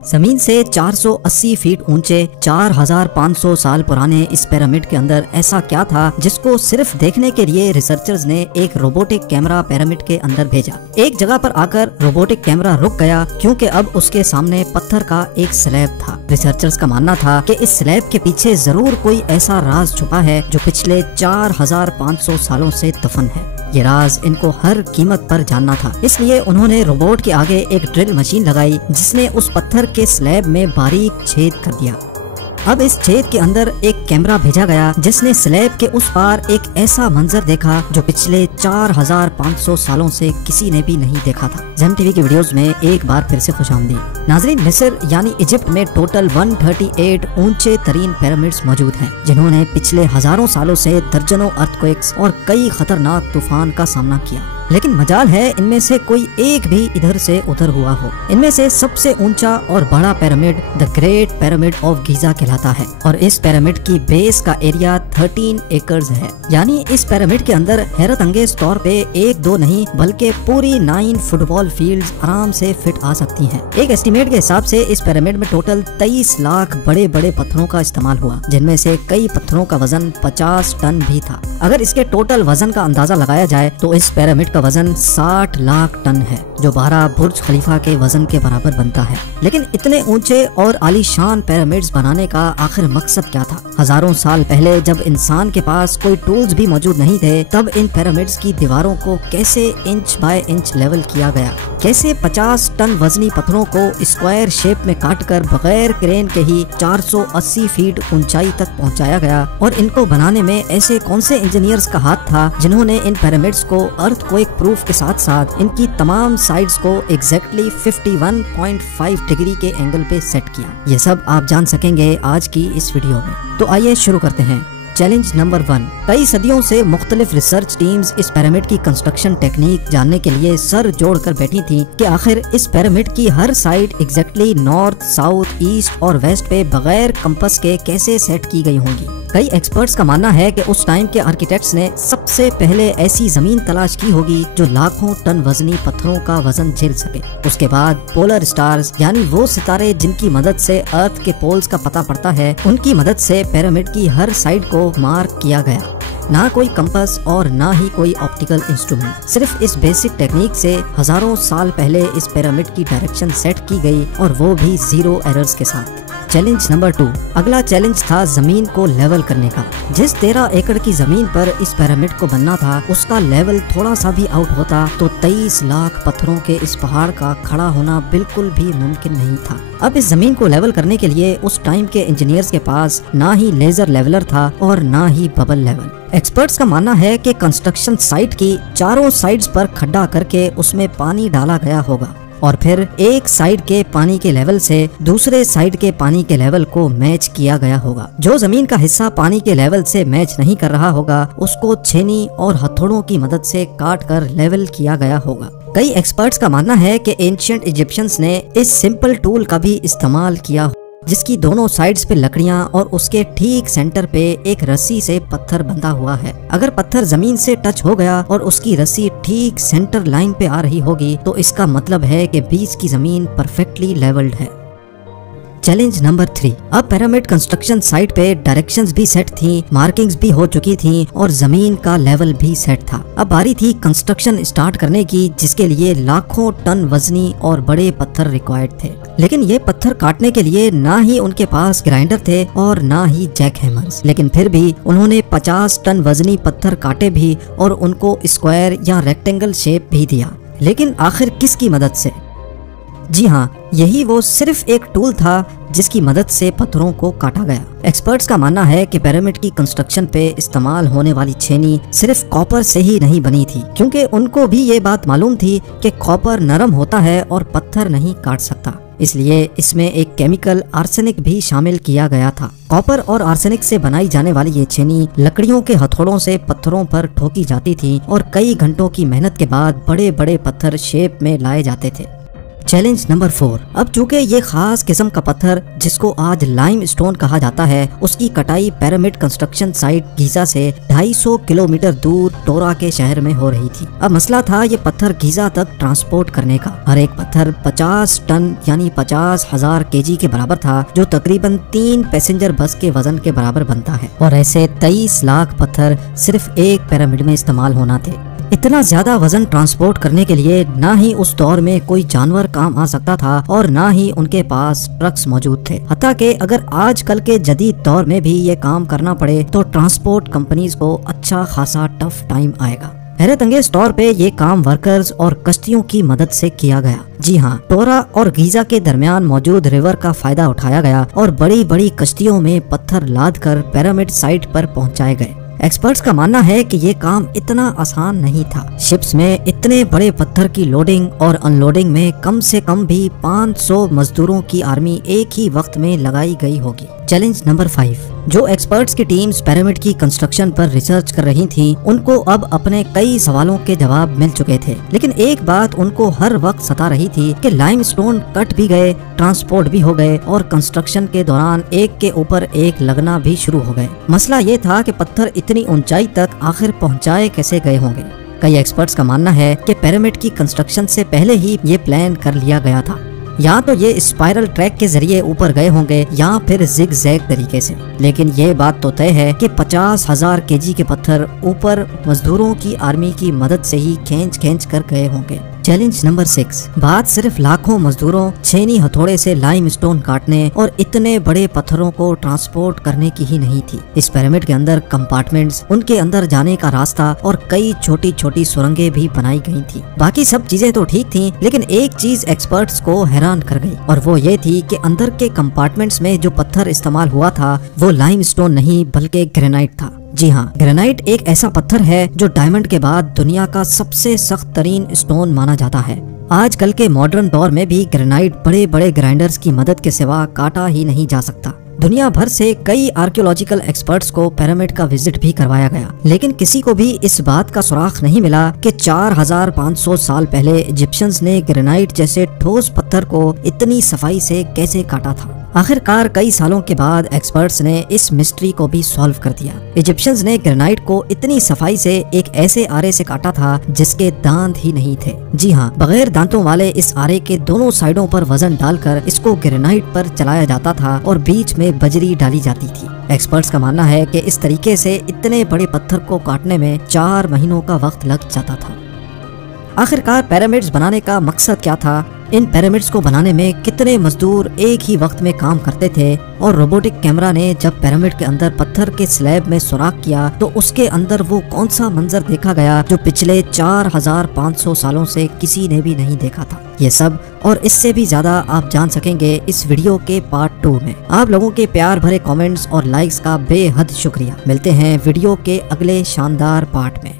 जमीन से 480 फीट ऊंचे 4500 साल पुराने इस पिरामिड के अंदर ऐसा क्या था जिसको सिर्फ देखने के लिए रिसर्चर्स ने एक रोबोटिक कैमरा पिरामिड के अंदर भेजा। एक जगह पर आकर रोबोटिक कैमरा रुक गया क्योंकि अब उसके सामने पत्थर का एक स्लैब था। रिसर्चर्स का मानना था कि इस स्लैब के पीछे जरूर कोई ऐसा राज छुपा है जो पिछले 4500 सालों से दफन है। ये राज इनको हर कीमत पर जानना था, इसलिए उन्होंने रोबोट के आगे एक ड्रिल मशीन लगाई जिसने उस पत्थर के स्लैब में बारीक छेद कर दिया। अब इस छेद के अंदर एक कैमरा भेजा गया जिसने स्लैब के उस पार एक ऐसा मंजर देखा जो पिछले 4500 सालों से किसी ने भी नहीं देखा था। जेम टीवी की वीडियोस में एक बार फिर से खुशामदीद। नाजरीन, मिस्र यानी इजिप्ट में टोटल 138 ऊंचे तरीन पिरामिड्स मौजूद हैं जिन्होंने पिछले हजारों सालों से दर्जनों अर्थक्वेक्स और कई खतरनाक तूफान का सामना किया, लेकिन मजाल है इनमें से कोई एक भी इधर से उधर हुआ हो। इनमें से सबसे ऊंचा और बड़ा pyramid the great pyramid of Giza कहलाता है और इस पिरामिड की बेस का एरिया 13 एकर्स है। यानी इस पिरामिड के अंदर हैरत अंगेज तौर पे एक दो नहीं बल्कि पूरी 9 फुटबॉल फील्ड्स आराम से फिट आ सकती हैं। एक एस्टीमेट के हिसाब से इस पिरामिड में टोटल 23 लाख बड़े बड़े पत्थरों का इस्तेमाल हुआ, जिनमें से कई पत्थरों का वजन 50 टन भी था। अगर इसके टोटल वजन का अंदाजा लगाया जाए तो इस पिरामिड का वजन 60 लाख टन है, जो 12 बुर्ज खलीफा के वजन के बराबर बनता है। लेकिन इतने ऊंचे और आलीशान पिरामिड्स बनाने का आखिर मकसद क्या था? हजारों साल पहले जब इंसान के पास कोई टूल्स भी मौजूद नहीं थे, तब इन पिरामिड्स की दीवारों को कैसे इंच बाय इंच लेवल किया गया? कैसे 50 टन वजनी पत्थरों को स्क्वायर शेप में काटकर बगैर क्रेन के ही 480 फीट ऊंचाई तक पहुंचाया गया? और इनको बनाने में ऐसे कौन से इंजीनियर्स का हाथ था जिन्होंने इन पिरामिड्स को अर्थक्वेक प्रूफ के साथ साथ इनकी तमाम साइड्स को एग्जैक्टली 51.5 डिग्री के एंगल पे सेट किया? ये सब आप जान सकेंगे आज की इस वीडियो में। तो आइए शुरू करते हैं। Challenge number 1। कई सदियों से मुख्तलिफ रिसर्च टीम्स इस पिरामिड की कंस्ट्रक्शन टेक्निक जानने के लिए सर जोड़कर बैठी थी कि आखिर इस पिरामिड की हर side exactly north, south, east और वेस्ट पे बगैर कंपास के कैसे सेट की गई होंगी। कई एक्सपर्ट्स का मानना है कि उस टाइम के आर्किटेक्ट्स ने सबसे पहले ऐसी जमीन तलाश की होगी जो लाखों टन वजनी पत्थरों का वजन झेल सके। उसके बाद पोलर स्टार्स यानी वो सितारे जिनकी मदद से अर्थ के पोल्स का पता पड़ता है, उनकी मदद से पिरामिड की हर साइड को मार्क किया गया। ना कोई कंपास और ना ही कोई ऑप्टिकल इंस्ट्रूमेंट, सिर्फ इस बेसिक टेक्निक से हजारों साल पहले इस पिरामिड की डायरेक्शन सेट की गई और वो भी 0 एरर्स के साथ। Challenge number 2। अगला चैलेंज था जमीन को लेवल करने का। जिस 13 एकड़ की जमीन पर इस पिरामिड को बनना था, उसका लेवल थोड़ा सा भी आउट होता तो 23 लाख पत्थरों के इस पहाड़ का खड़ा होना बिल्कुल भी मुमकिन नहीं था। अब इस जमीन को लेवल करने के लिए उस टाइम के इंजीनियर्स के पास ना ही लेजर लेवलर था और ना ही बबल लेवल। एक्सपर्ट्स का मानना है कि कंस्ट्रक्शन साइट की चारों साइड्स पर खड्डा करके उसमें पानी डाला गया होगा और फिर एक साइड के पानी के लेवल से दूसरे साइड के पानी के लेवल को मैच किया गया होगा। जो जमीन का हिस्सा पानी के लेवल से मैच नहीं कर रहा होगा, उसको छेनी और हथौड़ों की मदद से काट कर लेवल किया गया होगा। कई एक्सपर्ट्स का मानना है कि एंशिएंट इजिप्शियंस ने इस सिंपल टूल का भी इस्तेमाल किया, जिसकी दोनों साइड्स पे लकड़ियां और उसके ठीक सेंटर पे एक रस्सी से पत्थर बंधा हुआ है। अगर पत्थर जमीन से टच हो गया और उसकी रस्सी ठीक सेंटर लाइन पे आ रही होगी तो इसका मतलब है कि बीच की जमीन परफेक्टली लेवल्ड है। Challenge number 3। अब पिरामिड कंस्ट्रक्शन साइट पे डायरेक्शंस भी सेट थी, मार्किंग्स भी हो चुकी थी और जमीन का लेवल भी सेट था। अब बारी थी कंस्ट्रक्शन स्टार्ट करने की, जिसके लिए लाखों टन वजनी और बड़े पत्थर रिक्वायर्ड थे। लेकिन ये पत्थर काटने के लिए ना ही उनके पास ग्राइंडर थे और ना ही जैक हैमर्स। लेकिन फिर भी उन्होंने 50 टन वजनी पत्थर काटे भी और उनको स्क्वायर या रेक्टेंगल शेप भी दिया। लेकिन आखिर किसकी मदद से? जी हाँ, यही वो सिर्फ एक टूल था जिसकी मदद से पत्थरों को काटा गया। एक्सपर्ट्स का मानना है कि पिरामिड की कंस्ट्रक्शन पे इस्तेमाल होने वाली छेनी सिर्फ कॉपर से ही नहीं बनी थी, क्योंकि उनको भी ये बात मालूम थी कि कॉपर नरम होता है और पत्थर नहीं काट सकता। इसलिए इसमें एक केमिकल आर्सेनिक भी शामिल किया गया था। कॉपर और आर्सेनिक से बनाई जाने वाली ये छेनी लकड़ियों के हथौड़ों से पत्थरों पर ठोकी जाती थी और कई घंटों की मेहनत के बाद बड़े बड़े पत्थर शेप में लाए जाते थे। Challenge number 4। अब चूंकि ये खास किस्म का पत्थर जिसको आज लाइम स्टोन कहा जाता है, उसकी कटाई पिरामिड कंस्ट्रक्शन साइट गीजा से 250 किलोमीटर दूर टोरा के शहर में हो रही थी। अब मसला था ये पत्थर गीजा तक ट्रांसपोर्ट करने का। हर एक पत्थर 50 टन यानी 50,000 केजी के बराबर था, जो तकरीबन 3 पैसेंजर बस के वजन के बराबर बनता है। और ऐसे 23 लाख पत्थर सिर्फ एक पिरामिड में इस्तेमाल होना थे। इतना ज्यादा वजन ट्रांसपोर्ट करने के लिए ना ही उस दौर में कोई जानवर काम आ सकता था और ना ही उनके पास ट्रक्स मौजूद थे। हत्ता कि अगर आजकल के जदीद दौर में भी ये काम करना पड़े तो ट्रांसपोर्ट कंपनीज को अच्छा खासा टफ टाइम आएगा। हैरत अंगेज तौर पे ये काम वर्कर्स और कश्तियों की मदद से किया गया। जी हाँ, टोरा और गीजा के दरमियान मौजूद रिवर का फायदा उठाया गया और बड़ी बड़ी कश्तियों में पत्थर लाद कर पिरामिड साइट पर पहुँचाए गए। एक्सपर्ट्स का मानना है कि ये काम इतना आसान नहीं था। शिप्स में इतने बड़े पत्थर की लोडिंग और अनलोडिंग में कम से कम भी 500 मजदूरों की आर्मी एक ही वक्त में लगाई गई होगी। Challenge number 5। जो एक्सपर्ट्स की टीम्स पिरामिड की कंस्ट्रक्शन पर रिसर्च कर रही थी, उनको अब अपने कई सवालों के जवाब मिल चुके थे, लेकिन एक बात उनको हर वक्त सता रही थी कि लाइमस्टोन कट भी गए, ट्रांसपोर्ट भी हो गए और कंस्ट्रक्शन के दौरान एक के ऊपर एक लगना भी शुरू हो गए। मसला ये था कि पत्थर इतनी ऊंचाई तक आखिर पहुंचाए कैसे गए होंगे। कई एक्सपर्ट्स का मानना है कि पिरामिड की कंस्ट्रक्शन से पहले ही ये प्लान कर लिया गया था। या तो ये स्पाइरल ट्रैक के जरिए ऊपर गए होंगे या फिर जिग जैग तरीके से, लेकिन ये बात तो तय है कि 50,000 केजी के पत्थर ऊपर मजदूरों की आर्मी की मदद से ही खींच कर गए होंगे। Challenge number 6। बात सिर्फ लाखों मजदूरों छेनी हथौड़े से लाइमस्टोन काटने और इतने बड़े पत्थरों को ट्रांसपोर्ट करने की ही नहीं थी। इस पिरामिड के अंदर कंपार्टमेंट्स, उनके अंदर जाने का रास्ता और कई छोटी छोटी सुरंगें भी बनाई गई थी। बाकी सब चीजें तो ठीक थी, लेकिन एक चीज एक्सपर्ट्स को हैरान कर गई और वो ये थी कि अंदर के कंपार्टमेंट्स में जो पत्थर इस्तेमाल हुआ था वो लाइमस्टोन नहीं बल्कि ग्रेनाइट था। जी हाँ, ग्रेनाइट एक ऐसा पत्थर है जो डायमंड के बाद दुनिया का सबसे सख्त तरीन स्टोन माना जाता है। आजकल के मॉडर्न दौर में भी ग्रेनाइट बड़े बड़े ग्राइंडर्स की मदद के सिवा काटा ही नहीं जा सकता। दुनिया भर से कई आर्कियोलॉजिकल एक्सपर्ट्स को पिरामिड का विजिट भी करवाया गया, लेकिन किसी को भी इस बात का सुराग नहीं मिला कि 4500 साल पहले इजिप्शियंस ने ग्रेनाइट जैसे ठोस पत्थर को इतनी सफाई से कैसे काटा था। आखिरकार कई सालों के बाद एक्सपर्ट्स ने इस मिस्ट्री को भी सॉल्व कर दिया। इजिप्शियंस ने ग्रेनाइट को इतनी सफाई से एक ऐसे आरे से काटा था जिसके दांत ही नहीं थे। जी हाँ, बगैर दांतों वाले इस आरे के दोनों साइडों पर वजन डालकर इसको ग्रेनाइट पर चलाया जाता था और बीच में बजरी डाली जाती थी। एक्सपर्ट्स का मानना है कि इस तरीके से इतने बड़े पत्थर को काटने में 4 महीनों का वक्त लग जाता था। आखिरकार पिरामिड्स बनाने का मकसद क्या था? इन पिरामिड्स को बनाने में कितने मजदूर एक ही वक्त में काम करते थे? और रोबोटिक कैमरा ने जब पिरामिड के अंदर पत्थर के स्लैब में सुराख किया तो उसके अंदर वो कौन सा मंजर देखा गया जो पिछले 4500 सालों से किसी ने भी नहीं देखा था? ये सब और इससे भी ज्यादा आप जान सकेंगे इस वीडियो के पार्ट 2 में। आप लोगों के प्यार भरे कमेंट्स और लाइक्स का बेहद शुक्रिया। मिलते हैं वीडियो के अगले शानदार पार्ट में।